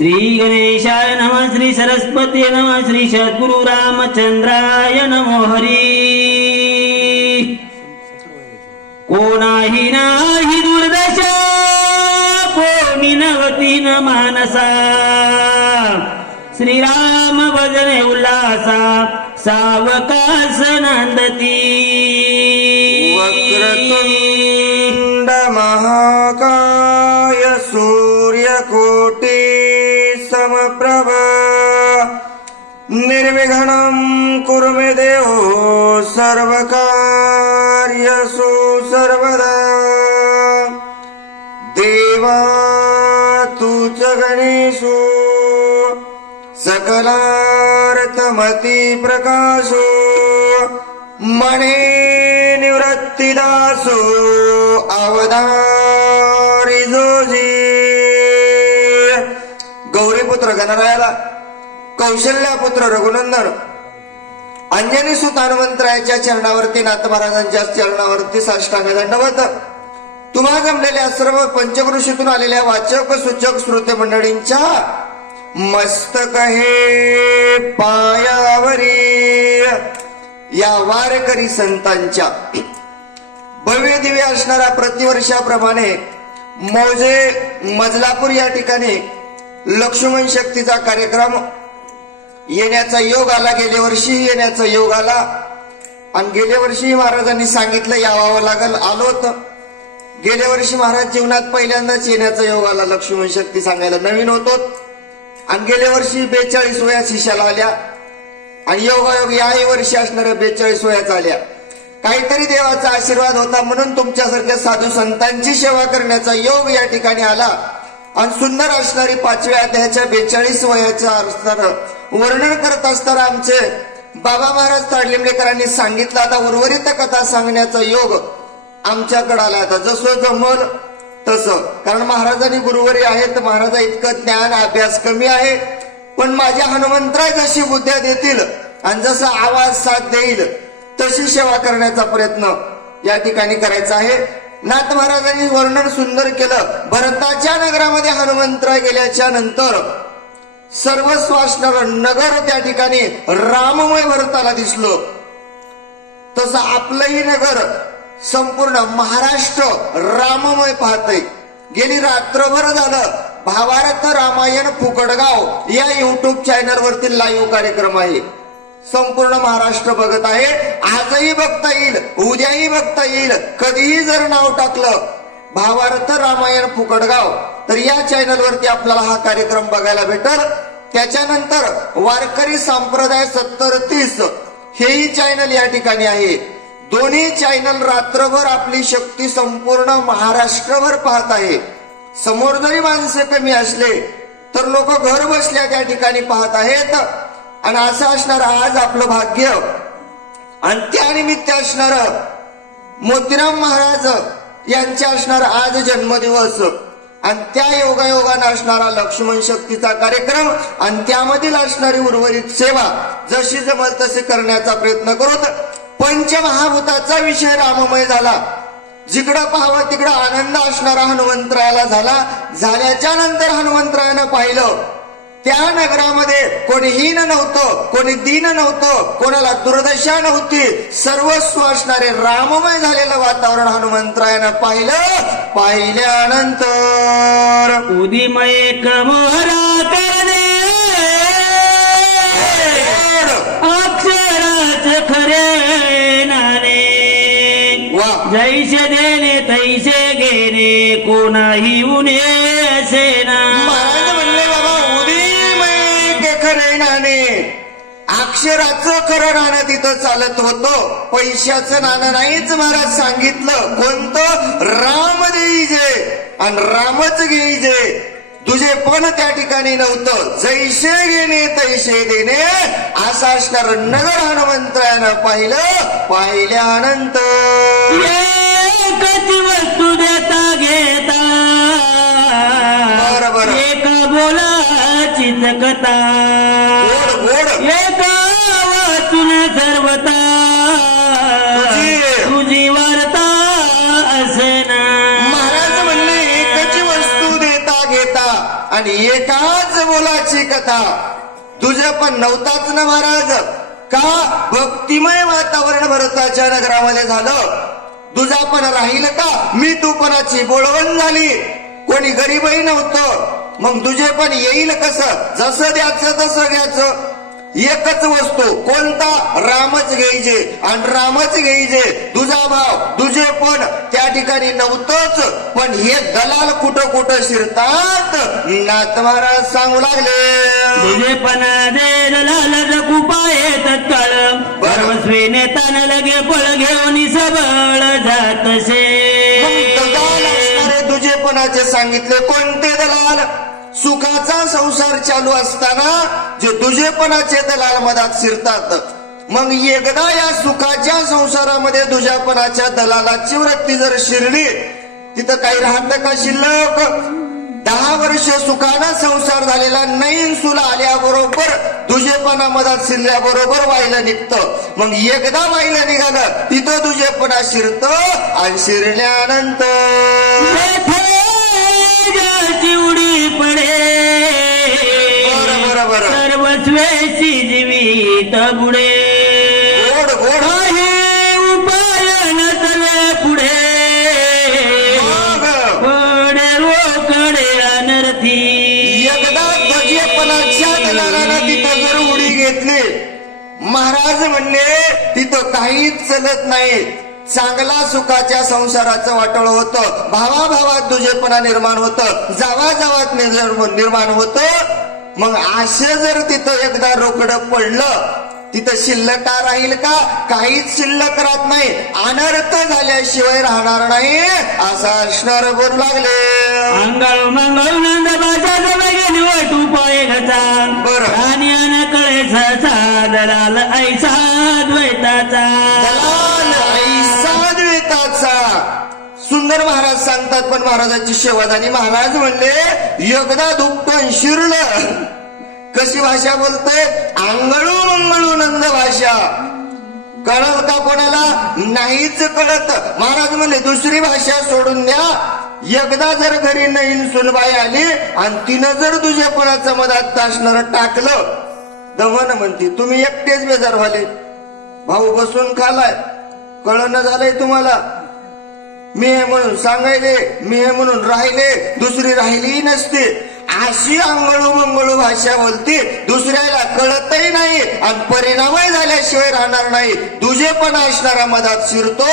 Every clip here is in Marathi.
श्री गणेशाय नमः, श्री सरस्वती नमः, श्री सद्गुरु रामचंद्राय नमो हरी. कोणाही नाही दुर्दशा कोणी नवती न मानसा, श्रीराम भजने उल्लासा सावकाश नांदती. वक्रतुंड महाकाय सूर्यकोटि समप्रभ निर्विघ्नं कुरु मे देवो सर्वकार्यसु सर्वदा. देवा तूच गणेशो सकलार्थमती प्रकाशो मणे निवृत्तिदासो अवधारी जोजी. गौरीपुत्र गणरायाला कौशल्यापुत्र रघुनंदन अंजनी सुत हनुमंतरायाच्या चरणावरती नाथ महाराजांच्या चरणावरती साष्टांग दंडवत. तुम्हा जमलेल्या सर्व पंचकृषीतून आलेल्या वाचक सूचक श्रोते मंडळींच्या मस्तक हे पायावरी या वारकरी संतांच्या भव्य दिव्य असणारा प्रतिवर्षाप्रमाणे मौजे मजलापूर या ठिकाणी लक्ष्मण शक्तीचा कार्यक्रम येण्याचा योग आला. गेल्या वर्षी येण्याचा योग आला आणि गेल्या वर्षी महाराजांनी सांगितलं यावं लागल, आलो होतं. गेल्या वर्षी महाराज जीवनात पहिल्यांदाच येण्याचा योग आला. लक्ष्मण शक्ती सांगायला नवीन होतो आणि गेल्या वर्षी 42 वया शिष्याला आल्या आणि योगायोग याही वर्षी असणाऱ्या 42 वयाच आल्या. काहीतरी देवाचा आशीर्वाद होता म्हणून तुमच्यासारख्या साधू संतांची सेवा करण्याचा योग या ठिकाणी आला. आणि सुंदर असणारी 5व्या अध्यायाच्या 42 वयाच्या असणारं वर्णन करत असताना आमचे बाबा महाराज ताडलिंबलेकरांनी सांगितलं आता उर्वरित कथा सांगण्याचा योग आमच्याकडे आला. आता जसं जमल तसं, कारण महाराजांनी गुरुवारी आहेत, महाराजा इतकं ज्ञान अभ्यास कमी आहे, पण माझ्या हनुमंतराय जशी बुद्ध्या देतील आणि जसा आवाज साथ देईल तशी सेवा करण्याचा प्रयत्न या ठिकाणी करायचा आहे. नाथ महाराजांनी वर्णन सुंदर केलं. भरताच्या नगरामध्ये हनुमंतराय गेल्याच्या नंतर सर्वस्व असणार नगर त्या ठिकाणी राममय भरताला दिसलो. तसं आपलंही नगर संपूर्ण महाराष्ट्र राममय पाहतय. गेली रात्रभर झालं भावार्थ रामायण फुकटगाव या युट्यूब चॅनल वरती लाईव्ह कार्यक्रम आहे. संपूर्ण महाराष्ट्र बघत आहे. आजही बघता येईल, उद्याही बघता येईल. कधीही जर नाव टाकलं भावार्थ रामायण फुकटगाव तर या चॅनल वरती आपल्याला हा कार्यक्रम बघायला भेटल. त्याच्यानंतर वारकरी संप्रदाय 70-30 हेही चॅनल या ठिकाणी आहे. दोन्ही चॅनल रात्रभर आपली शक्ती संपूर्ण महाराष्ट्रभर पाहत आहे. समोर जरी माणसं कमी असले तर लोक घर बसल्या त्या ठिकाणी पाहत आहेत. आणि असं असणार आज आपलं भाग्य आणि त्यानिमित्त असणार मोतीराम महाराज यांचे असणार आज जन्मदिवस आणि त्या योगायोगाने असणारा लक्ष्मण शक्तीचा कार्यक्रम आणि त्यामधील असणारी उर्वरित सेवा जशी जमल तसे करण्याचा प्रयत्न करत. पंचमहाभूताचा विषय राममय झाला. जिकडं पाहावं तिकडं आनंद असणारा हनुमंतरायाला झाला. झाल्याच्या नंतर हनुमंतरायानं पाहिलं त्या नगरामध्ये कोणी हीन नव्हतं, कोणी दीन नव्हतं, कोणाला दुर्दशा नव्हती. सर्वस्व असणारे राममय झालेलं वातावरण हनुमंतरायानं पाहिलं. पाहिल्यानंतर उदिमय कमोहरा करणे अक्षराच खरे नाणे. जैसे देणे तैसे घेणे कोणाही उणे असे ना. महाराज म्हणले बाबा उदिमय खरे नाणे. अक्षराचं खरं नाणं तिथं चालत होतं, पैशाचं नाणं नाहीच. महाराज सांगितलं कोणतं? राम देईजे आणि रामच घेईजे. तुझे पण त्या ठिकाणी नव्हतं. जैसे घेणे तैसे देणे असं असणार नगर हनुमंतरायानं पाहिलं. पाहिल्यानंतर एकच वस्तू देता घेता बरोबर एका बोलाची कथा एका वाचून सर्वता तुझी वार्ता असे ना. महाराज म्हणले एकच वस्तू देता घेता आणि एकाच बोलाची कथा तुझं पण नव्हताच ना महाराज. का भक्तिमय वातावरण भरताच्या नगरामध्ये झालं, तुझा पण राहील का मी तू पणाची बोलवण झाली. कोणी गरीबही नव्हतं, मग तुझे पण येईल कसं, जसं द्यायचं तसं घ्यायचं. एकच वस्तू कोणता, रामच घ्यायचे आणि रामच घ्यायचे. तुझा भाव तुझे पण त्या ठिकाणी नव्हतंच, पण हे दलाल कुठं कुठं शिरतात नाथ महाराज सांगू लागले. तुझे पण दे दलाल जगू पाये तत्काळ, सर्वस्वी नेताना लगे पळ घेऊन सबळ जातसे. दलाल असणारे तुझेपणाचे सांगितले. कोणते दलाल? सुखाचा संसार चालू असताना जे दुजेपणाचे दलाल मधात शिरतात. मग एकदा या सुखाच्या संसारामध्ये दुजापणाच्या दलालाची वृत्ती जर शिरली, तिथं काही राहतं का शिल्लक? 10 वर्ष सुखानं संसार झालेला नैन सुला आल्याबरोबर दुजेपणा मधात शिरल्याबरोबर वाहिलं निघतं. मग एकदा वाहिलं निघालं तिथं दुजेपणा शिरतं आणि शिरल्यानंतर चिवडी पडे बरोबर सर्वस्वेशी जीवित बुडे. गोड गोड आहे उपाय नसले पुढे, पुढे रोकडे अनर्थी. एकदा ध्वजेपणाच्या दलालानं तिथं जर उडी घेतली, महाराज म्हणले तिथं काहीच चलत नाही. चांगला सुखाच्या संसाराचं वाटोळ होतं, भावाभावात दुजेपणा निर्माण होतं, जावाजावात निर्माण होतं. मग असे जर तिथं एकदा रोकडं पडलं, तिथं शिल्लक राहील का? काहीच शिल्लक राहत नाही. अनर्थ झाल्याशिवाय राहणार नाही असं असणार बोलू लागले. अंगाळ मंगळ नंद बाजा निवट उपाय घचा. बरं. आणि कळे ससा दलाल ऐसा द्वैताचा. दलाल ऐसा द्वैताचा. सुंदर महाराज सांगतात, पण महाराजांची सेवा झाली. महाराज म्हणले एकदा दुःख शिरलं. कशी भाषा बोलतोय? अंगळू मंगळू नंद भाषा. कळत का कोणाला? नाहीच कळत. महाराज म्हणले दुसरी भाषा सोडून द्या. एकदा जर घरी नवीन सुनबाई आली आणि तिनं जर तुझ्यापणाचं मधात तासणार टाकलं, दमन म्हणते तुम्ही एकटेच बेजार व्हाले. भाऊ बसून खालाय, कळणं झालंय तुम्हाला. मी हे म्हणून सांगायले, मी हे म्हणून राहिले, दुसरी राहिली नसते. अशी अंगळू मंगळू भाषा बोलते, दुसऱ्याला कळतही नाही आणि परिणामही झाल्याशिवाय राहणार नाही. तुझे पण असणारा मधात शिरतो.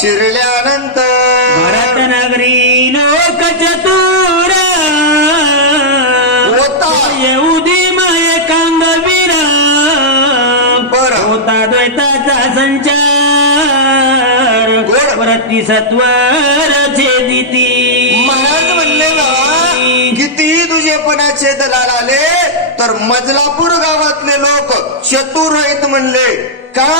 शिरल्यानंतर भरत नगरी लोक चतुर होता येऊदी माये कांगवीरा. बरं. होता द्वैताचा संचार गोड. प्रति सत्वर छेदिती. महाराज म्हणले ना, कितीही तुझेपणाचे दलाल आले तर मजलापूर गावातले लोक चतुर आहेत म्हणले. का?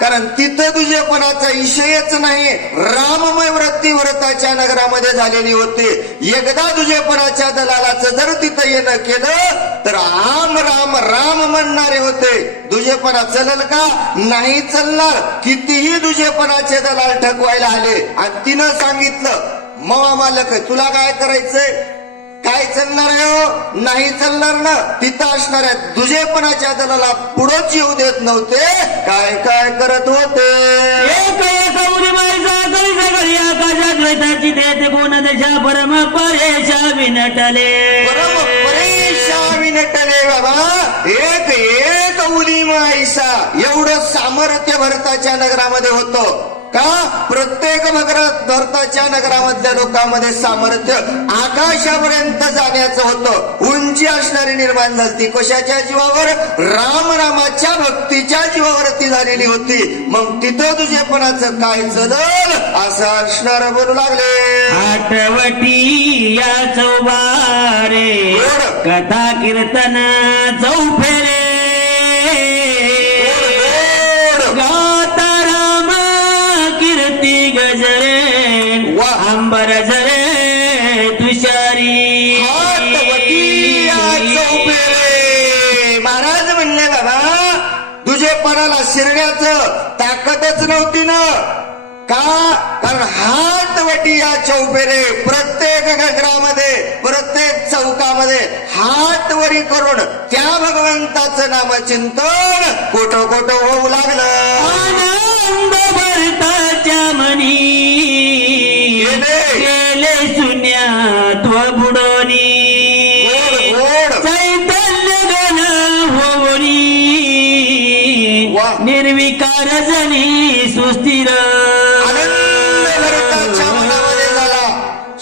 कारण तिथं तुझेपणाचा विषयच नाही. राममय वृत्ती व्रताच्या नगरामध्ये झालेली होती. एकदा तुझेपणाच्या दलालाचं जर तिथं येणं केलं तर राम राम राम म्हणणारे होते. तुझेपणा चलल का? नाही चलणार. कितीही तुझेपणाचे दलाल ठकवायला आले आणि तिनं सांगितलं मवा मालक तुला काय करायचंय, काय चालणार आहे हो? नाही चालणार ना. तिथं असणाऱ्या दुजेपणाच्या दलाला पुढंच येऊ देत नव्हते. काय काय करत होते? आकाशात द्वैताची ते कोण दशा परम परेशा विनटले. परम परेशा विनटले बाबा. एक एक उली माईसा. एवढं सामर्थ्य भरताच्या नगरामध्ये होतं. का? प्रत्येक भरताच्या नगरामधल्या लोकांमध्ये सामर्थ्य आकाशापर्यंत जाण्याचं होतं. उंची असणारी निर्माण झाली. कशाच्या जीवावर? राम रामाच्या भक्तीच्या जीवावरती झालेली होती. मग तिथं तुझेपणाचं काय चलल असं असणार बोलू लागले. आठवटी या चौबारे कथा कीर्तन चौफेरे. गजरे अंबर झरे तुषारी. महाराज म्हणले बाबा तुझेपणाला शिरण्याचं ताकदच नव्हती ना. का? कारण हातवटी या चौफेरे प्रत्येक घरामध्ये प्रत्येक चौकामध्ये हात वरी करून त्या भगवंताचं नामचिंतन कोटो कोटो होऊ लागलं. आनंद भरताच्या मनी गेले शून्यात्व बुडोनी गोड गोड चैतन्य गण होवनी वा. निर्विकार जनी सुस्थिर आनंद भरताच्या मनामध्ये झाला.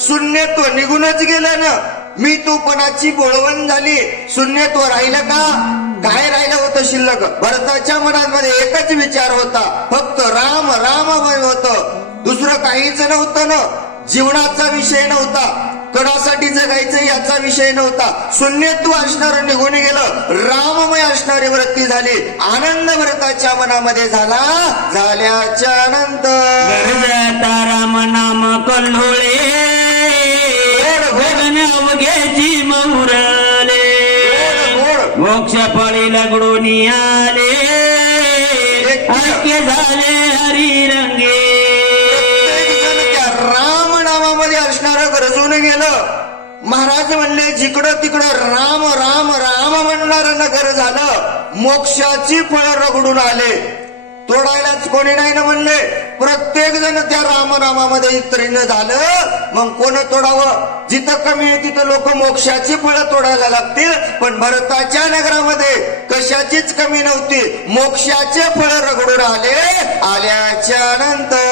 शून्यत्व निघूनच गेलं ना. मी तूपणाची बोळवण झाली. शून्यत्व राहिलं का? काय राहिलं होतं शिल्लक? भरताच्या मनामध्ये एकच विचार होता, फक्त राम राममय होतं. दुसरं काहीच नव्हतं ना. जीवनाचा विषय नव्हता, कणासाठी जगायचं याचा विषय नव्हता. शून्यत्व असणार निघून गेलं, राममय असणारी वृत्ती झाली. आनंद भरताच्या मनामध्ये झाला. झाल्याच्या नंतर गरजता राम नाम कल्होळे अवघ्याची मौरले मोक्ष फळी लगडून आले ऐक्य झाले हरिरंगे. राम नामामध्ये असणारं गरजून गेलं. महाराज म्हणले जिकडं तिकडं राम राम राम म्हणणारं नगर झालं. मोक्षाची फळं रगडून आले. तोडायलाच कोणी नाही ना म्हणले. प्रत्येक जण त्या रामनामामध्ये तऱ्हेनं झालं. मग कोण तोडावं? जिथं कमी आहे तिथं लोक मोक्षाची फळं तोडायला लागतील. पण भरताच्या नगरामध्ये कशाचीच कमी नव्हती. मोक्षाचे फळं रगडून आले. आल्याच्या नंतर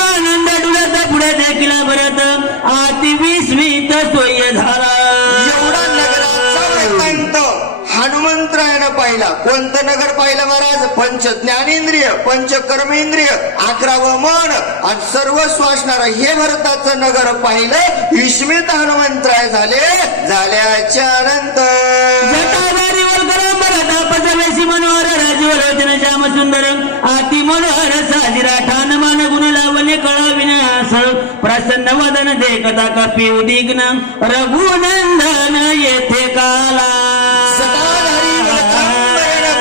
आनंद डुळत पुढे देखील भरत आती विस्मित सोय झाला. एवढा नगराचा वृत्तांत हनुमंतरायानं पाहिला. कोणतं नगर पाहिलं महाराज? पंच ज्ञानेंद्रिय, पंच कर्मेंद्रिय, 11वं मन आणि सर्वस्व असणारं हे भरताचं नगर पाहिलं. विस्मित हनुमंतराय झाले. झाल्याच्या नंतर मनोहर राजवलोचन श्याम सुंदर आती मनोहर साजिरा ठाण मान गुण लावले कळ विनाश प्रसन्न वदन देखता कपी उदिग्न रघुनंदन येथे काला.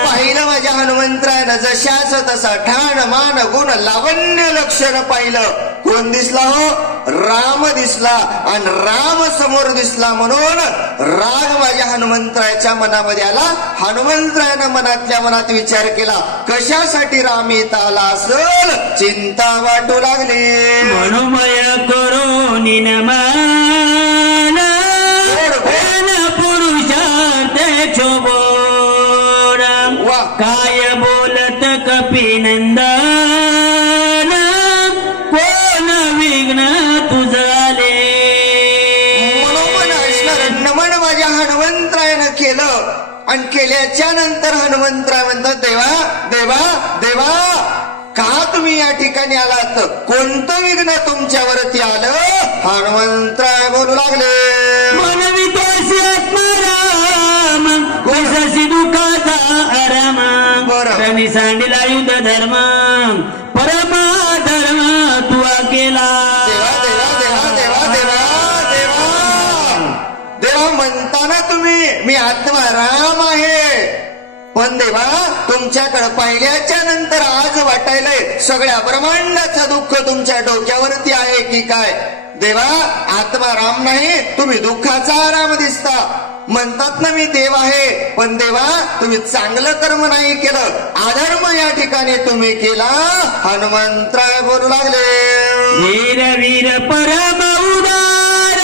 पाहिलं माझ्या हनुमंतरायनं जशाच तसा ठाण मान गुण लावण्य लक्षण पाहिलं. कोण दिसला हो? राम दिसला. आणि राम समोर दिसला म्हणून राग माझ्या हनुमंतरायाच्या मनामध्ये आला. हनुमंतरायानं मनातल्या मनात विचार केला, कशासाठी राम येत आला असल? चिंता वाटू लागली. मनोमय करो निनमान पुरुषार्थ क्षोभोड वा. काय बोलत कपिनंदन कोण विघ्न तुझाले. मनोमन असणार नमन माझ्या हनुमंतरायानं केलं. आणि केल्याच्या नंतर हनुमंतराय म्हणतात, देवा देवा देवा, का तुम्ही या ठिकाणी आलात? कोणतं विघ्न तुमच्यावरती आलं? हनुमंतराय बोलू लागले, मनवितोषी आत्माराम कशाशी दुःखाचा आराम. बरं. रणी सांडिला युद्ध धर्म परमा धर्म तुआ केला. देवा देवा देवा देवा देवा देवा देवा म्हणताना तुम्ही मी आत्माराम आहे. पण देवा तुमच्याकडे पाहिल्याच्या नंतर आज वाटायलंय सगळ्या ब्रह्मांडाचं दुःख तुमच्या डोक्यावरती आहे की काय? देवा आत्माराम नाही, तुम्ही दुःखाचा आराम दिसता. म्हणतात ना मी देव आहे, पण देवा तुम्ही चांगलं कर्म नाही केलं, अधर्म या ठिकाणी तुम्ही केला. हनुमंतराय बोलू लागले, वीर वीर परम उदार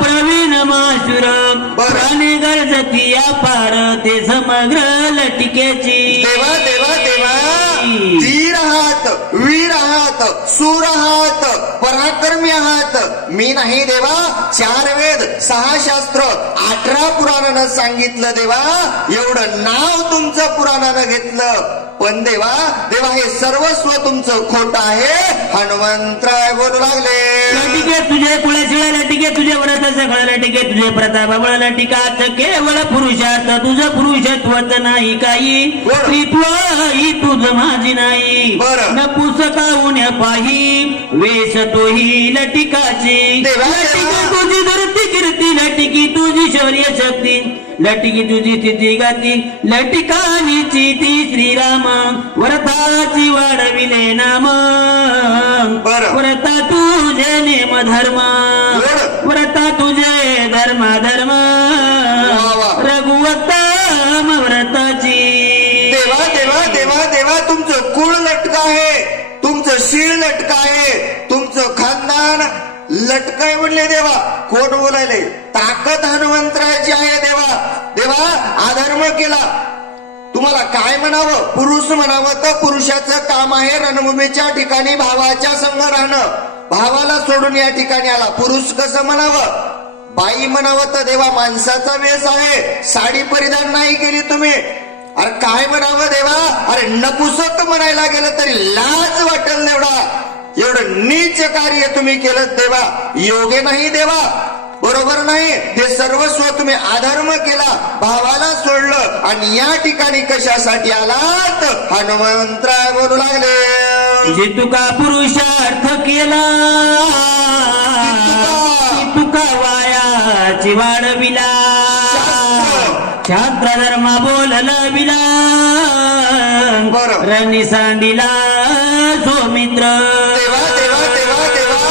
प्रवीण मासुर प्राणी गरजती अपार ते समग्र लटिकेची. देवा देवा देवा धीर आहात, वीर आहात, सूर आहात, पराक्रमी आहात. मी नाही देवा. 4 वेद 6 शास्त्र 18 पुराणानं सांगितलं देवा. एवढं नाव तुमचं पुराणानं घेतलं, पण देवा देवा हे सर्वस्व तुमचं खोट आहे. हनुमंतराय बोलू लागले, लटिके तुझे कुळशिळा लटिके तुझे व्रत सगळं लटिके तुझे प्रताप बळ लटिकाच केवळ पुरुषात तुझं पुरुषत्वच नाही काही. स्त्रीत्व ही तुझ माझी नाही. बरं. न पुसकाऊन पाही वेश तोही लटिकाची. देवा, लटिका देवा. तुझी धरती कीर्ती लटिकी तुझी शौर्य शक्ती लटकी तुझी स्थिती गती लटिकानीची ती श्रीराम व्रताची वाढविले नाम बरं. व्रता तुझे नेम धर्म बरं. व्रता तुझे धर्म धर्म वा. रघुवत्तम व्रताची देवा देवा देवा देवा तुमचं कुळ लटक आहे, तुमचं शीळ लटक आहे, तुमचं खानदान लटक आहे म्हणले देवा. कोण बोलायले? ताकद हनुमंतराची आहे देवा. देवा अधर्म केला, तुम्हाला काय म्हणावं? पुरुष म्हणावं तर पुरुषाचं काम आहे रणभूमीच्या ठिकाणी भावाच्या संग राहणं. भावाला सोडून या ठिकाणी आला, पुरुष कसं म्हणावं? बाई म्हणावं तर देवा माणसाचा वेश आहे, साडी परिधान नाही केली तुम्ही. अरे काय म्हणावं देवा? अरे नपुसक म्हणायला गेलं तरी लाज वाटेल देवा. एवढं नीच कार्य तुम्ही केलं देवा, योग्य नाही देवा, बरोबर नाही. हे सर्वस्व तुम्ही अधर्म केला, भावाला सोडलं आणि या ठिकाणी कशासाठी आलात? हनुमंतराय बोलू लागले. जे तुका पुरुषार्थ केला तुका वायाची वाढविला शास्त्र धर्म बोलविला बरं. रणी सांडिला सौमित्र. देवा देवा देवा देवा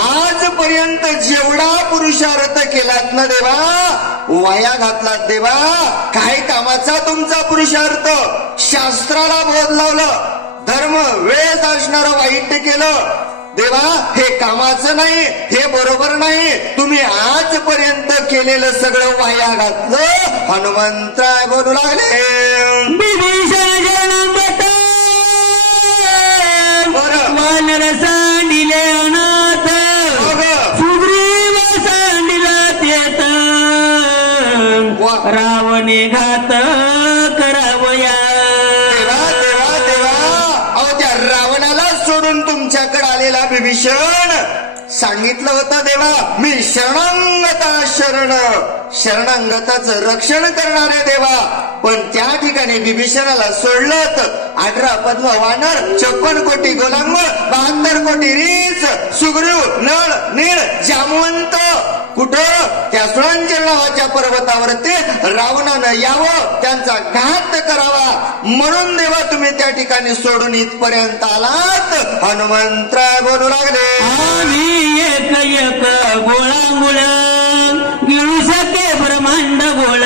आजपर्यंत जेवढा पुरुषार्थ केलात ना देवा, वाया घातलात देवा. काय कामाचा तुमचा पुरुषार्थ? शास्त्राला बोध लावलं, धर्म वेद असणारं वाईट केलं देवा. हे कामाचं नाही, हे बरोबर नाही. तुम्ही आजपर्यंत केलेलं सगळं वाया घातलं. हनुमंतराय बोलू लागले. विभीषण जन्मत बरं. वानर सांडिले अनाथ बरं. सुग्रीव सांडिला तेत वा. रावणे घात करावया. देवा देवा देवा अहो त्या रावणाला सोडून तुमच्याकडे आलेला विभीषण सांगितलं होतं देवा, मी शरणांगता शरण, शरणांगताचं रक्षण करणारे देवा. पण त्या ठिकाणी विभीषणाला सोडलं. 18 पद्म वानर, 56 कोटी गोलांग, 72 कोटी रीच, सुग्रीव नळ नीळ जामवंत कुठं? त्या सुळंजर नावाच्या पर्वतावरती रावणानं यावं, त्यांचा घात करावा म्हणून देवा तुम्ही त्या ठिकाणी सोडून इथपर्यंत आलात. हनुमंतराय बोलू लागले. आम्ही एक एक गोळांगुळ गिळू सके ब्रह्मांड गोळ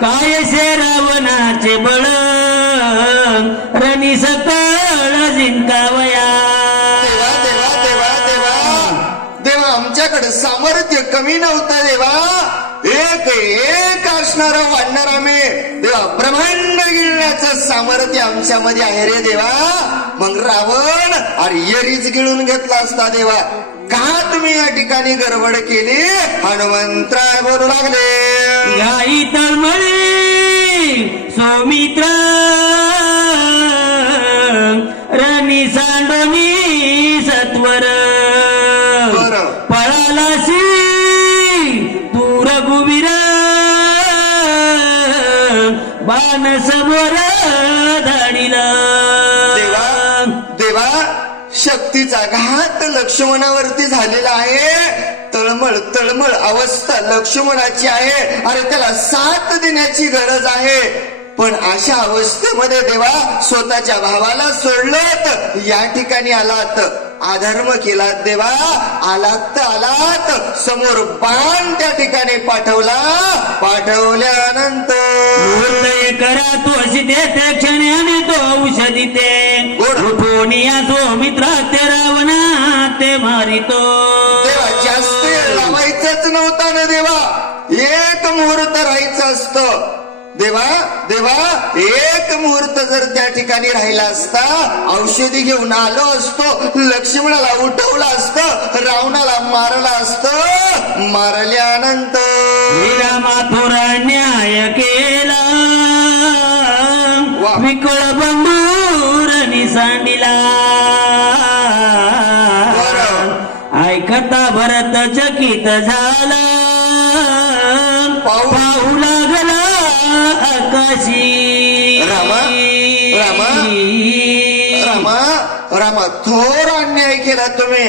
काय शे रावणाचे बळ रणी सकळ जिंकावया. देवा देवा देवा देवा देवा आमच्याकडे सामर्थ्य कमी नव्हतं देवा. एक असणार वाढणार आम्ही देवा. ब्रह्मांड गिळण्याचं सामर्थ्य आमच्यामध्ये आहे रे देवा. मग रावण अरे यरीच गिळून घेतला असता देवा. का तुम्ही या ठिकाणी गडबड केली? हनुमंतराय बोलू लागले. गाई तळमळी सौमित्र रणी सांडोनी सत्वर बरं. पळालासी तू रघुवीर बाण समोर धाडिला. देवा देवा शक्तीचा घात लक्ष्मणावरती झालेला आहे. तळमळ तळमळ अवस्था लक्ष्मणाची आहे. अरे त्याला साथ देण्याची गरज आहे. पण अशा अवस्थेमध्ये देवा स्वतःच्या भावाला सोडलं, या ठिकाणी आलात, अधर्म केलात देवा. आलात तर आलात, समोर बाण त्या ठिकाणी पाठवला. पाठवल्यानंतर करा तो अशी ते क्षणी आणि तो औषधी ते उठून या सौमित्रा ते रावणा ते मारितो. देवा जास्त लावायचंच नव्हतं ना देवा, एक मुहूर्त राहायचं असतं. देवा देवा एक मुहूर्त जर त्या ठिकाणी राहिला असता, औषधी घेऊन आलो असतो, लक्ष्मणाला उठवलं असतं, रावणाला मारलं असतं. मारल्यानंतर माथुर न्याय केला विकळ बंधूर सांडिला. ऐकता भरत चकित झाला, पाहू लागला आकाशी. रामा रामा रामा रामा थोर अन्याय केला तुम्ही.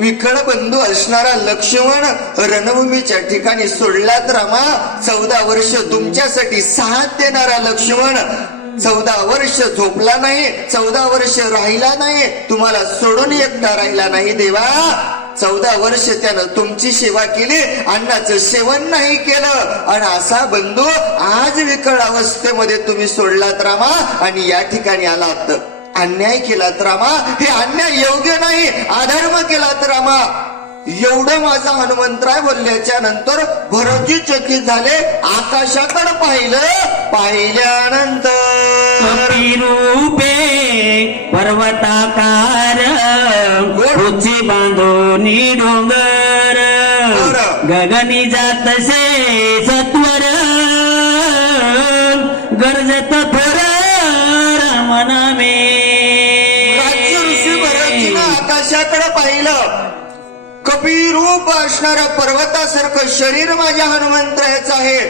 विकळ बंधू असणारा लक्ष्मण रणभूमीच्या ठिकाणी सोडलात रामा. 14 वर्ष तुमच्यासाठी साथ देणारा लक्ष्मण 14 वर्ष झोपला नाही, 14 वर्ष राहिला नाही, तुम्हाला सोडून एकटा राहिला नाही देवा. 14 वर्ष त्यानं तुमची सेवा केली, अन्नाचं सेवन नाही केलं, आणि असा बंधू आज विकळ अवस्थेमध्ये तुम्ही सोडलात रामा आणि या ठिकाणी आलात. अन्याय केलात रामा, हे अन्याय योग्य नाही, अधर्म केलात रामा. एवढं माझा हनुमंतराय बोलल्याच्या नंतर भरतजी चकित झाले. आकाशाकडे पाहिल्यानंतर रूपे पर्वताकार उची बांधोनी डोंगर गगनी जातसे सत्वर गरजत थोर रामनामे. राज्य ऋषी भरतजीनं आकाशाकडे पाहिलं. कपिरूप असणाऱ्या पर्वतासारखं शरीर माझ्या हनुमंतरायाचं आहे.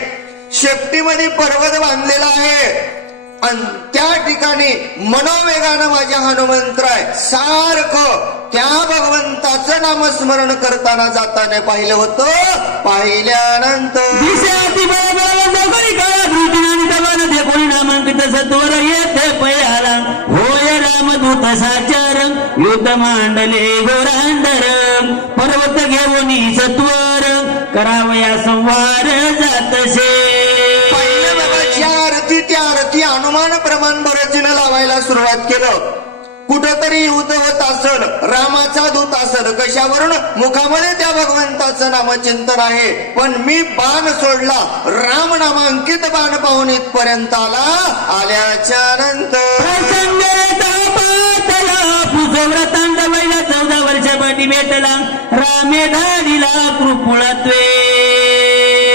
शेपटीमध्ये पर्वत बांधलेला आहे आणि त्या ठिकाणी मनोवेगानं माझ्या हनुमंतराय सारखं त्या भगवंताचं नामस्मरण करताना जाताना पाहिलं होतं. पाहिल्यानंतर कोणी नामांकित सत्वर येथे पयाला होय रामदूत साचार युद्ध मांडले घोरांडर पर्वत घेऊन सत्वर करावया संवार जातसे. पहिल्या बाबाच्या आरती त्या आरती अनुमान प्रमाण बरंचीनं लावायला सुरुवात केलं. कुठंतरी युद्ध होत असल, रामाचा दूत असल, कशावरून मुखामध्ये त्या भगवंताचं नामचिंतन आहे, पण मी बाण सोडला, राम नामांकित बाण पाहून इथपर्यंत आला. आल्याच्या नंतर 14 वर्षापाठी भेटला रामे धाडीला कृपुळत्वे.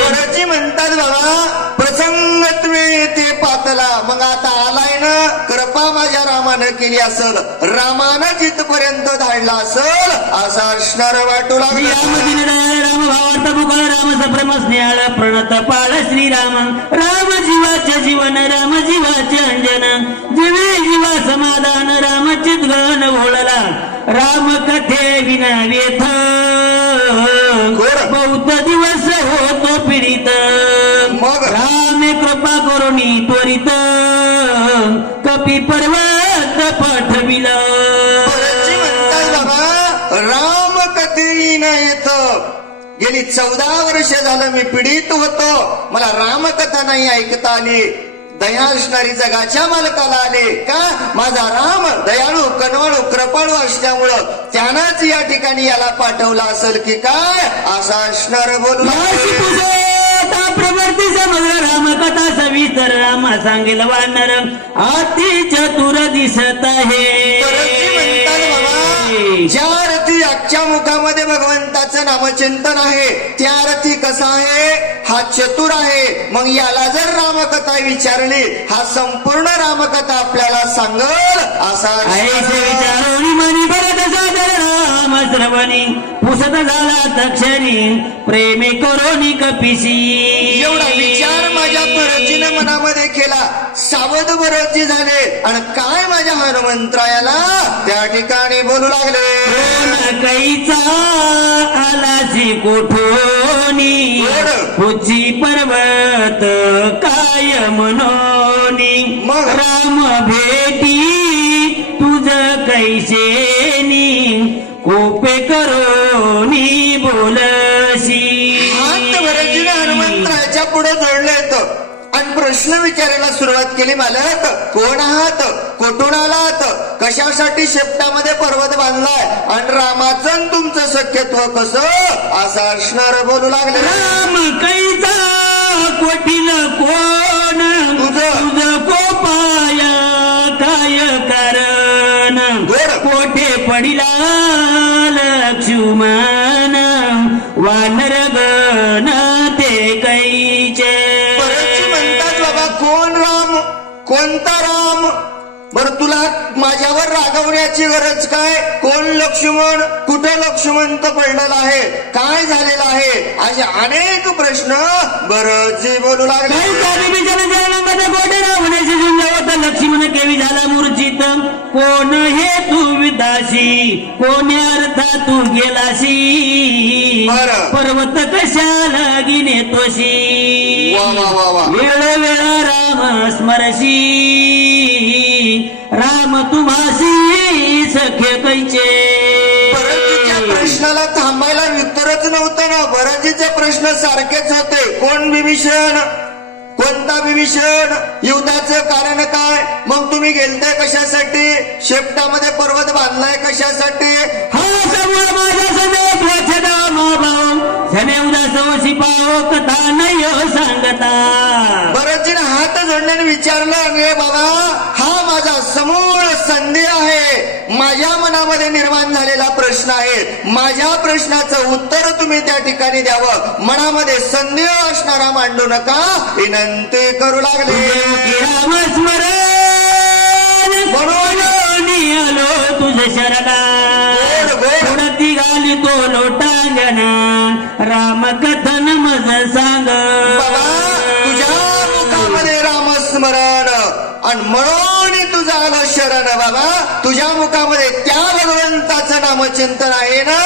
परची म्हणतात बाबा प्रसंगत्वे ते पातला. मग आता आलाय ना, कृपा माझ्या रामानं केली असल, रामानं जिथपर्यंत धाडला असल असा असणार वाटू लागला. राम भावार्थ मुकुळ राम सप्रम स्नेहाळ प्रणत पाळ श्रीराम राम जीवाचे जीवन राम जीवाचे अंजन जीवे जीवा समाधान राम चितगण घोळला राम कथे विना व्यथ बौद्ध दिवस होतो पीडित मग रामे कृपा करुणी त्वरित कपी पर्वत पाठविला. परची म्हणतात बाबा राम कथेही नाही येत. गेली 14 वर्ष झालं मी पीडित होतो, मला रामकथा नाही ऐकता आली. दया असणारी जगाच्या मालकाला आले का, माझा राम दयाळू कनवाळू कृपाळू असल्यामुळं त्यानंच या ठिकाणी याला पाठवला असेल की काय, असा असणार बोलू. प्रवर्ती समग्र रामकथा सविस्तर रामा सांगेल वानर अति चतुर दिसत आहे. ज्या रथी आजच्या मुखामध्ये भगवंताचं नामचिंतन आहे त्या रथी कसा आहे, हा चतुर आहे. मग याला जर रामकथा विचारली, हा संपूर्ण रामकथा आपल्याला सांगल असा राम श्रवणी पुसत झाला तक्षरी प्रेमी करोनी कपिसी. एवढा विचार माझ्या भरतजीने मनामध्ये केला. सावध भरतजी झाले आणि काय माझ्या हनुमंतरायाला त्या ठिकाणी बोलू लागले. कैचा आलासी कोठोनी पुची पर्वत काय मनोनी मग राम भेटी तुझ कैसेनी कोपे करोनी बोलशी. हात भरतजीने हनुमंतरायाच्या पुढे जोडलेत आणि प्रश्न विचारायला सुरुवात केली. मालक कोण आहात, कुठून आलात, कशासाठी शेपटामध्ये पर्वत बांधलाय आणि रामाचं तुमचं सख्यत्व कसं, असं असणार बोलू लागले. राम कैचा कोटील कोण तुझ कोपाया काय कारण कोठे पडिला लक्ष्मण वानर गण ते कैचे. म्हणतात बाबा कोण राम, कोणता राम, बर तुला माझ्यावर रागवण्याची गरज काय, कोण लक्ष्मण, कुठे लक्ष्मण पडलेला आहे, काय झालेलं आहे, असे अनेक प्रश्न भरतजी बोलू लागले. कोठे रावण्याची लक्ष्मण केवी झाला मूर्छित कोण हे तू विदासी कोण्या अर्था तू गेलासी बरं. पर्वत कशाला गिने तोशी वा वा वा वा वेळ राम स्मरशी राम तुम्हासी सखे कैचे भरतीच्या प्रश्नाला थांबायला उत्तरच नव्हतं ना. भरतीचे प्रश्न सारखेच होते. कोण विभीषण, कोणता विभीषण, युद्धाचं कारण काय, मग तुम्ही गेलते कशासाठी, शेपटामध्ये पर्वत बांधलाय कशासाठी. हा समोर माझ्या समेत वचना माभाव सने उदास पाहो कथा नाही सांगता. बरेच जण हात जोडल्याने विचारलं अरे बाबा हा माझा समूळ संदेह आहे, माझ्या मनामध्ये निर्माण झालेला प्रश्न आहे, माझ्या प्रश्नाचं उत्तर तुम्ही त्या ठिकाणी द्यावं, मनामध्ये संदेह असणारा मांडू नका विनंती करू लागले. रामस्मरण म्हणून आलो तुझ शरणा उडती घाली तो लोटांगणा राम कथन मज सांग. बाबा तुझ्या मुखामध्ये रामस्मरण आणि म्हणून तुझं आलं शरण. बाबा तुझ्या मुखामध्ये त्या भगवंताचं नामचिंतन आहे ना,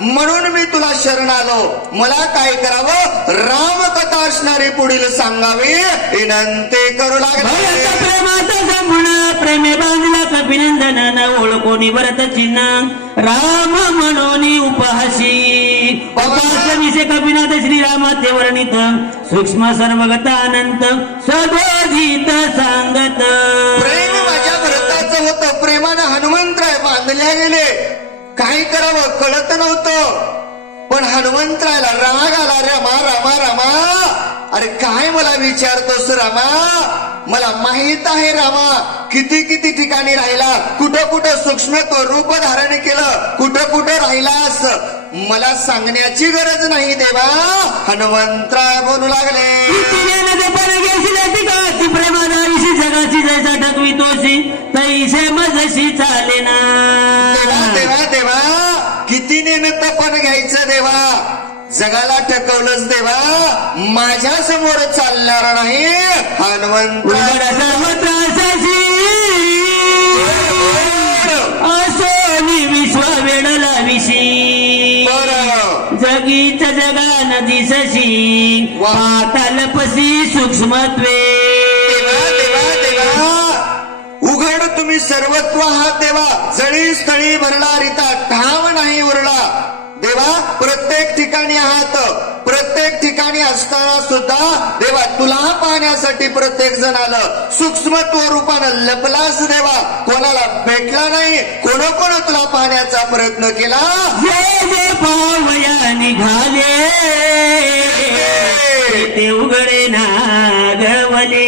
म्हणून मी तुला शरण आलो. मला काय करावं, रामकथा असणारी पुढील सांगावी विनंती करू लागले. प्रेमाचा संपूर्ण प्रेमे बांधला कपिनंदन ओळखोनी भरत चिन्ह राम म्हणून उपहासी विषय कपिनाथ श्रीरामाचे वर्णित सूक्ष्म सर्वगत अनंत सदोदित सांगत. प्रेम माझ्या भरताचं होतं, प्रेमानं हनुमंतराय बांधल्या गेले. काय करावं कळत नव्हतं, पण हनुमंतरायला राग आला. रामा रामा रामा, अरे काय मला विचारतोस रामा, मला माहित आहे रामा किती किती ठिकाणी राहिला, कुठं कुठं सूक्ष्मत्व रूप धारण केलं, कुठं कुठं राहिलास, मला सांगण्याची गरज नाही देवा. हनुमंतराय बोलू लागले. प्रेमाशी जगाची जैसा ठकवी तोशी तैसे मजशी चाले ना. देवा देवा किती नेमत पण घ्यायचं देवा, जगाला ठकवलंच देवा, माझ्या समोर चालणार नाही. हनुमंत असोनी विश्व वेडला विशी जगीच जगान दिसशी पातालपसी सूक्ष्मत्वे. उघड तुम्ही सर्वत्व आहात देवा, जळी स्थळी भरला रिता ठाव नाही उरला देवा, प्रत्येक ठिकाणी आहात. प्रत्येक ठिकाणी असताना सुद्धा देवा तुला पाहण्यासाठी प्रत्येक जण आलं, सूक्ष्मत्व रूपानं लपलास देवा, कोणाला भेटला नाही, कोण तुला पाहण्याचा प्रयत्न केला. जे जे पावया निघाले ते उघडे नागवले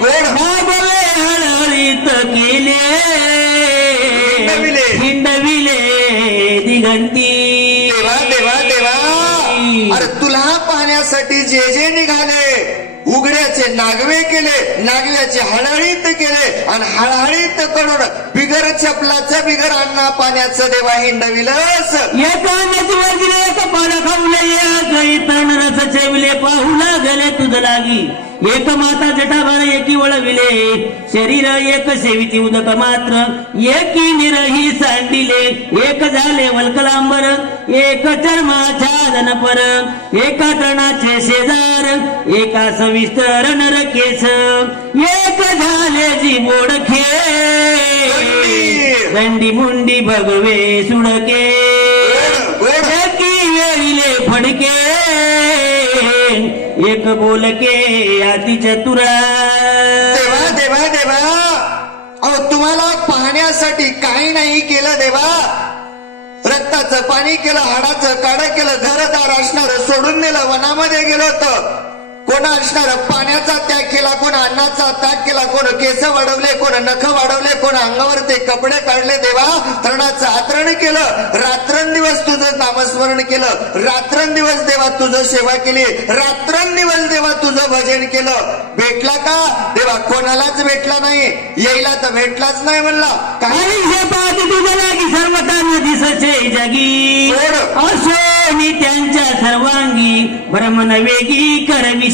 नागवे हळहळीत केले हिंडविले दिगंती. देवा देवा देवा, अरे तुला पाहण्यासाठी जे जे निघाले, उघड्याचे नागवे केले, नागव्याचे हळहळीत केले, आणि हळहळीत करून बिगर चपलाचं बिगर अन्ना पाण्याचं देवा हिंडविलस. एकानेच वरदिले एक पाला खाऊले एक रस चेवले पाहू लागले तुझ लागी. एक माता जटाभर एकी वळविले शरीर एक सेविती उदक मात्र एकी निरही सांडिले. एक झाले वल्कलांबर एक चर्माच्छादन पर एका तणाचे शेजार एका सविस्तर नरकेश. एक झाले जी बोडखे दंडी मुंडी भगवे सुडके एकी वेळीले फडके एक बोलके अति चतुरा. देवा देवा देवा, अहो तुम्हाला पाहण्यासाठी काही नाही केलं देवा, रक्ताचं पाणी केलं, हाडाचं काढं केलं, घरदार असणार सोडून दिलं, वनामध्ये गेलो होतं, कोण असणार पाण्याचा त्याग केला, कोण अन्नाचा त्याग केला, कोण केस वाढवले, कोण नख वाढवले, कोण अंगावर ते कपडे काढले देवा, तरुणाचं आचरण केलं, रात्रंदिवस तुझं नामस्मरण केलं, रात्रंदिवस देवा तुझं सेवा केली, रात्रंदिवस देवा तुझं भजन केलं. भेटला का देवा, कोणालाच भेटला नाही, येईला तर भेटलाच नाही म्हणला. काही पाहते तुझ्या लागी सर्वतान दिसचे जगी असो मी त्यांच्या सर्वांगी भ्रमण वेगी करविशी.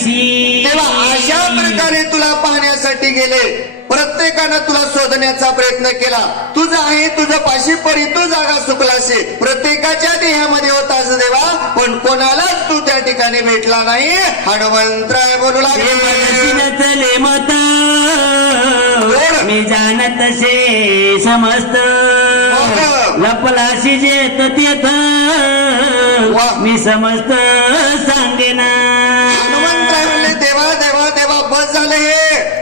तेव्हा अशा प्रकारे तुला पाहण्यासाठी गेले, परत प्रत्येकानं तुला शोधण्याचा प्रयत्न केला. तुझं आहे तुझं पाशी परी तू जागा सुकलासे. प्रत्येकाच्या देहामध्ये होतास देवा, पण कोणालाच तू त्या ठिकाणी भेटला नाही. हनुमंतराय बोलू लागले, चले मत मी जाणत से समस्त लपलाशी जेत तेथ मी समस्त सांगेना. हनुमंतराय म्हणले, देवा देवा देवा बस झालं हे.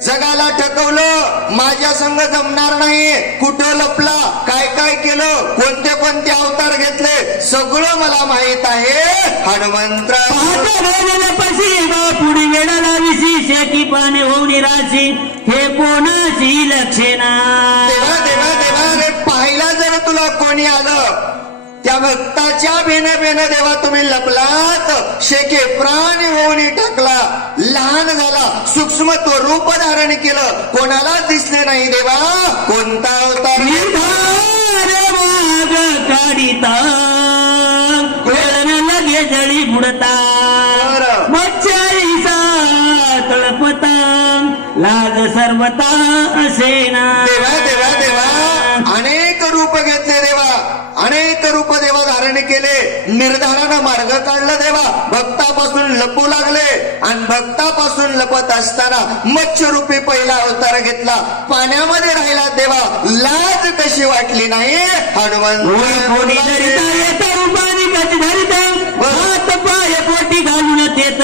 जगाला ठकवलं, माझ्या संग जमणार नाही. कुठं लपला, काय काय केलं, कोणते कोणते अवतार घेतले, सगळं मला माहित आहे. हनुमंतराय पुढे वेळाला विशेष की पाने होऊन राशी हे कोणाची लक्षणा. देवा देवा देवा रे, पाहिला जर तुला कोणी आलं, त्या भक्ताच्या बेन देवा तुम्ही लपलात. शेके प्राण होऊन टाकला, लहान झाला, सूक्ष्मत्व रूप धारण केलं, कोणालाच दिसले नाही देवा. कोणता अवतार माग काढिता लगे जळी बुडता मच्छाईचा तळपता लाज सर्वता असेना. देवा देवा देवा अनेक रूप घेतले देवा, अनेक रूप देवा धारण केले, निर्धारानं मार्ग काढला देवा. भक्तापासून लपू लागले आणि भक्तापासून लपत असताना मच्छरूपी पहिला अवतार घेतला, पाण्यामध्ये राहिला देवा. लाज कशी वाटली नाही. हनुमंत हात पाय पोटी घालून तेत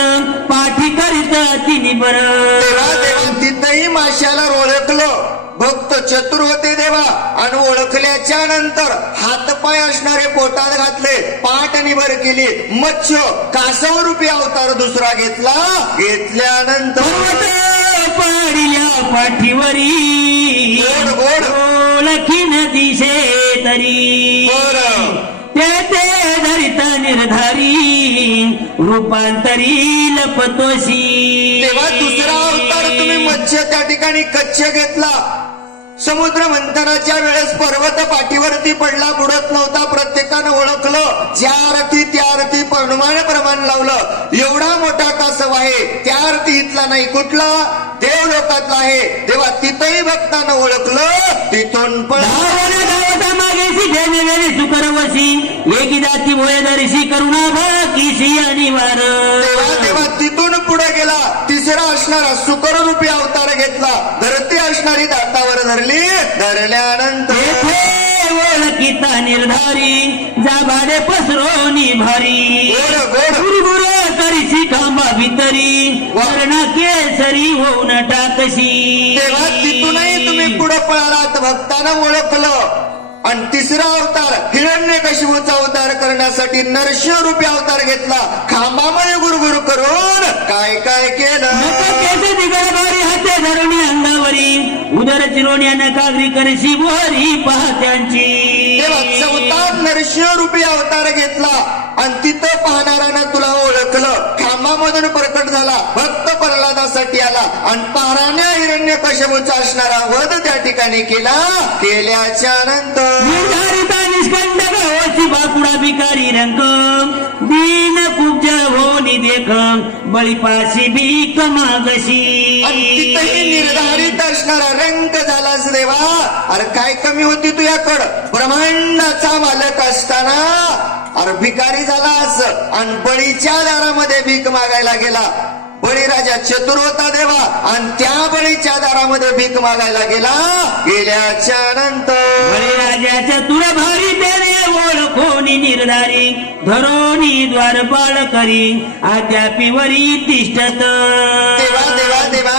पाठी करीत तिने बरं. देवा देवा तिथंही माशाला ओळखलं. भक्त चतुर होते देवा, आणि ओळखल्याच्या नंतर हातपाय असणारे पोटात घातले, पाठ निभर केली. मच्छ कासव रूपी अवतार दुसरा घेतला. घेतल्यानंतर पाडिल्या पाठीवरी गोड गोड ओळखीन दिशे तरी ते धरित निर्धारी रूपांतरी लपतोशी. तेव्हा दुसरा अवतार तुम्ही मत्स्य त्या ठिकाणी कच्छ घेतला. समुद्र मंथनाच्या वेळेस पर्वत पाठीवरती पडला, बुडत नव्हता. प्रत्येकानं ओळखलं, ज्या अर्थी त्या अर्थी प्रमाण लावलं. एवढा मोठा कासव आहे, त्या अर्थी इथला नाही, कुठला देव लोकातला आहे. तेव्हा तिथंही भक्तानं ओळखलं. तिथून पण सुकरवशी एकी जाती भोयदर्शी करुणा भाकीशी अनिवार. तेव्हा तिथून पुढे गेला. तिसरा असणारा सुकर रूपी अवतार घेतला. धरती असणारी दातावर धरली. धरल्यानंतर ओळखीता निर्धारी जा भाडे पसरोनी भारी गुरुगुर करीशी खांबा भितरी वर्ण केसरी होऊन टाकशी. तेव्हा तिथूनही तुम्ही पुढे पळालात, भक्तानं ओळखलं. आणि तिसरा अवतार हिरण्यकशिपूचा अवतार करण्यासाठी नरसिंह रूपी अवतार घेतला. खांबामध्ये गुरुगुरु करून काय काय केलं. हाते धरणी अंगावरी उदर चिरोण्या नकागरी करशी बोरी पाहत्यांची. तेव्हा चौथा नरसिंह रूपी अवतार घेतला आणि तिथं पाहणाऱ्यानं तुला ओळखलं. खांबामधून प्रकट झाला, भक्त प्रल्हादासाठी आला आणि पाराण्या हिरण्यकशिपूचा असणारा वध त्या ठिकाणी केला. केल्याच्या नंतर बाकुडा भिकारी रंग दीन कुब्ज होनी देख बळीपाशी भीक मागशी. तिथेही निर्धारित असणारा रंग झालास देवा. अरे काय कमी होती तुझ्याकडं, ब्रह्मांडाचा मालक असताना अरे भिकारी झालास आणि बळीच्या दारामध्ये भीक मागायला गेला. बळीराजा चतुर होता देवा, आणि त्या बळीच्या दारामध्ये भीक मागायला गेला. गेल्याच्या नंतर बळीराजा चतुर भारी त्याने ओळखोनी निर्धारी धरोनी द्वारपाळ करी अद्यापी वरी तिष्ठत. देवा देवा देवा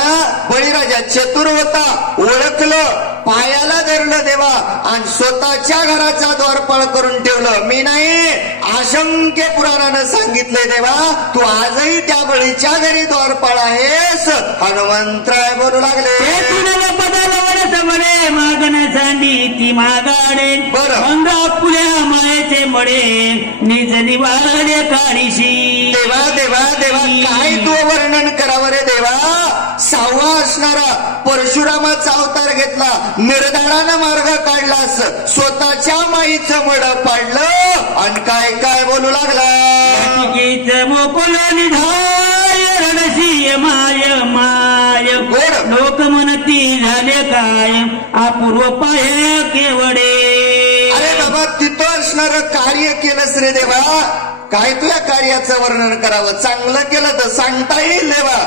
बळीराजा चतुर होता, ओळखलं, पायाला धरलं देवा, आणि स्वतःच्या घराचा द्वारपाळ करून ठेवलं. मी नाही, असंख्य पुराणानं सांगितलंय देवा, तू आजही त्या बळीच्या घरी द्वारपाळ आहेस. हनुमंतराय बोलू लागले, म्हणे मागण सांडी ती मागाडे बरं आपल्या मायेचे मळे निज निवाडे काढीशी. देवा देवा देवा काय तू वर्णन करावं रे देवा. सहावा असणारा परशुरामाचा अवतार घेतला, निर्धारानं मार्ग काढलास, स्वतःच्या माईचं मड पाडलं आणि काय काय बोलू लागला. मोकल निधाय रणशी माय माय गोड लोक म्हणती झाले काय अपूर्व पाय केवडे. अरे बाबा तिथं असणार कार्य केलंस रे देवा, काय तुझ्या कार्याचं वर्णन करावं. चांगलं केलं तर सांगता येईल देवा.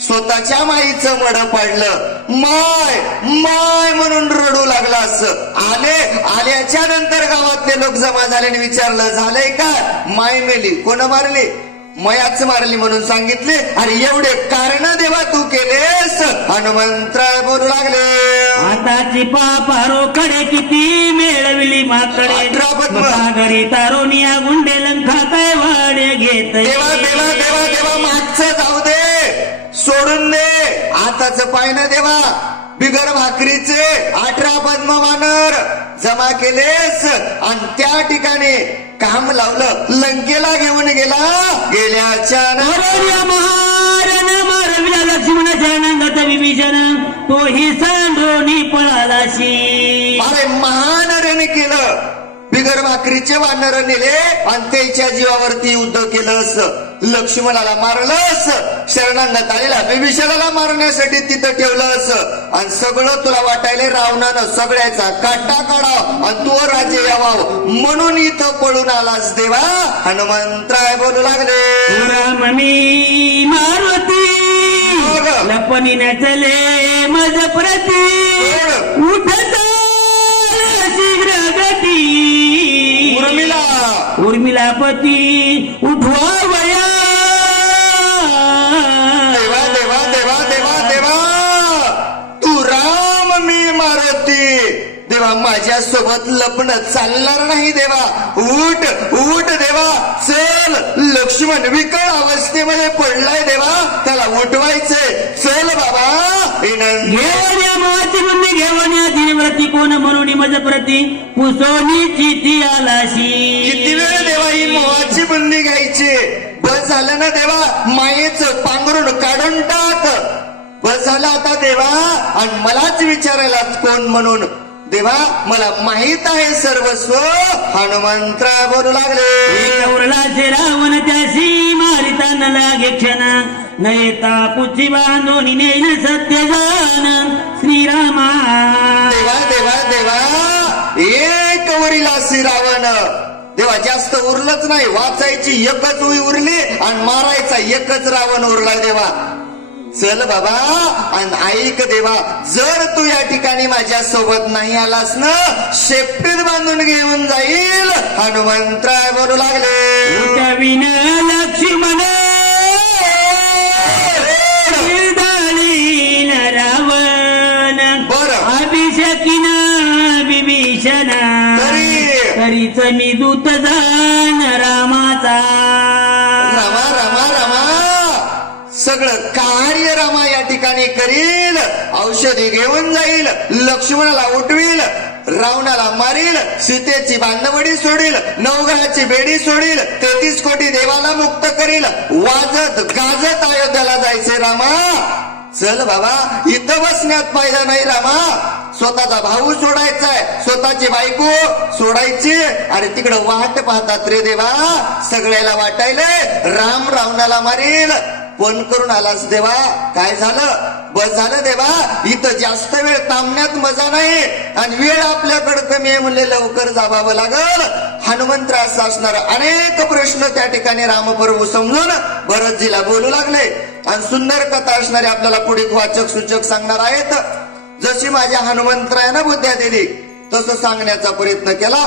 स्वतःच्या माईचं मड पाडलं, माय माय म्हणून रडू लागला. असं आल्याच्या नंतर गावातले लोक जमा झाले आणि विचारलं झालंय का. माय मेली. कोण मारली. मयाच मारली म्हणून सांगितले. आणि एवढे कारण देवा तू केलेस. हनुमंतराय बोलू लागले, आताची पापारो कडे किती मेळविली माकडे. 18 पद्म. घरी तारोनिया गुंडे लंखा काय वाडे घेत. देवा देवा देवा देवा मागचं जाऊ दे, सोडून दे. आताच पाय ना देवा. बिगर भाकरीचे 18 पद्म वानर जमा केलेस आणि त्या ठिकाणी काम लावलं. लंकेला घेऊन गेल्याच्या महारण मारविला लक्ष्मणाच्या नंदत विभीषण तोही सांडोनी पळालाशी. अरे महानराने केलं. बिगर भाकरीचे वानर नेले आणि त्याच्या जीवावरती युद्ध केलंस. लक्ष्मणाला मारलंस. शरणांगत आलेला विभीषणाला मारण्यासाठी तिथं ठेवलंस. आणि सगळं तुला वाटायले रावणानं सगळ्याचा काटा काढाव आणि तो राज्य यावाव म्हणून इथं पळून आलास देवा. हनुमंतराय बोलू लागले, रामनी मारुती लपणी नचले मज प्रती उठत शीघ्र गती. उर्मिला पती उठवावया. देवा देवा देवा देवा देवा तू राम मी मारुती. देवा माझ्या सोबत लपण चालणार नाही देवा. उठ उठ देवा चल. लक्ष्मण विकळ अवस्थेमध्ये पडलाय देवा, त्याला उठवायचंय. चल बाबा. घेऊन या माती बुंदी घेऊन या दिनव्रती कोण म्हणून मज प्रती पुसोनी चिती आलाशी. किती वेळ देवा ही मोहाची बंदी घ्यायची. बस झालं ना देवा. मायेचं पांघरून काढून टाक. बस झालं आता देवा. आणि मलाच विचारायला कोण म्हणून देवा. मला माहित आहे सर्वस्व. हनुमंतराय बोलू लागले, उरलाचे रावण त्याशी मारिता न लागे क्षण न येता पुची बांधून नेन सत्य जाण श्रीरामा. देवा देवा देवा एक वरीला श्रीरावण. देवा जास्त उरलंच नाही. वाचायची एकच उई उरली आणि मारायचा एकच रावण उरला देवा. चल बाबा आणि ऐक देवा. जर तू या ठिकाणी माझ्या सोबत नाही आलास ना शेपटीत बांधून घेऊन जाईल. हनुमंतराय बोलू लागले, विन लक्ष्मण रावण बरं अभिषेकीन विभीषण तरीच मी दूत जाण रामाचा. रमा रमा रमा सगळं कार्य रामा या ठिकाणी करील. औषधी घेऊन जाईल. लक्ष्मणाला उठवील. रावणाला मारील. सीतेची बांधवडी सोडील. नवग्रहाची बेडी सोडील. 33 कोटी देवाला मुक्त करील. वाजत गाजत अयोध्याला जायचे रामा. चल बाबा. इथं बसण्यात फायदा नाही रामा. स्वतःचा भाऊ सोडायचाय. स्वतःची बायको सोडायची. आणि तिकडं वाट पाहतात रे देवा. सगळ्याला वाटायलंय राम रावणाला मारील. फोन करून आलास देवा. काय झालं. बस झालं देवा. इथं जास्त वेळ थांबण्यात मजा नाही. आणि वेळ आपल्याकडे कमी आहे म्हणले लवकर जावावं लागल. हनुमंतराय असणार अनेक प्रश्न त्या ठिकाणी रामप्रभू समजून भरतजीला बोलू लागले. आणि सुंदर कथा असणारे आपल्याला पुढे वाचक सूचक सांगणार आहेत. जशी माझ्या हनुमंतरायानं बुद्ध्या दिली तसं सांगण्याचा प्रयत्न केला.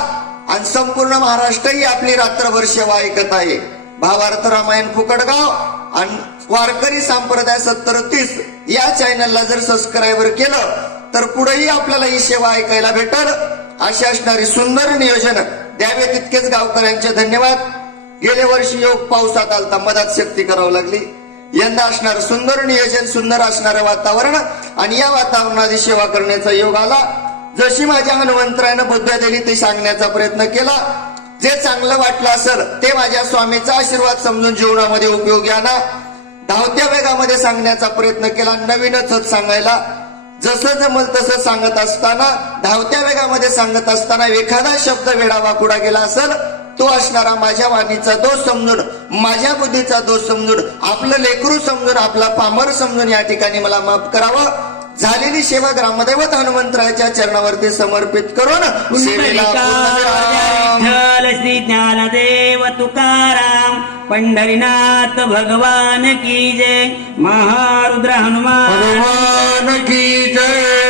आणि संपूर्ण महाराष्ट्र ही आपली रात्रभर सेवा ऐकत आहे. भावार्थ रामायण फुकटगाव आणि वारकरी संप्रदाय 70-30 या चॅनलला जर सबस्क्राईबर केलं तर पुढेही आपल्याला ही सेवा ऐकायला भेटल. अशी असणारी सुंदर नियोजन द्यावे तितकेच गावकऱ्यांचे धन्यवाद. गेल्या वर्षी योग पावसात आलता, मदत शक्ती करावी लागली. यंदा असणार सुंदर नियोजन, सुंदर असणारं वातावरण आणि या वातावरणाची सेवा करण्याचा योग आला. जशी माझ्या हनुमंतरायानं बुद्ध्या दिली ते सांगण्याचा प्रयत्न केला. जे चांगलं वाटलं असेल ते माझ्या स्वामीचा आशीर्वाद समजून जीवनामध्ये उपयोगी आणा. धावत्या वेगामध्ये सांगण्याचा प्रयत्न केला. नवीनच सांगायला जसं जमल तसं सांगत असताना, धावत्या वेगामध्ये सांगत असताना एखादा शब्द वेडावाकुडा गेला असेल तो असणारा माझ्या वाणीचा दोष समजून माझ्या बुद्धीचा दोष समजून आपलं लेकरू समजून आपला पामर समजून या ठिकाणी मला माफ करावं. झालेली सेवा ग्रामदैवत हनुमंतरायाच्या चरणावरती समर्पित करून सेवेला पूर्णविराम. विठ्ठल श्री ज्ञानदेव तुकाराम पंढरीनाथ भगवान की जय. महारुद्र हनुमान हनुमान की जय.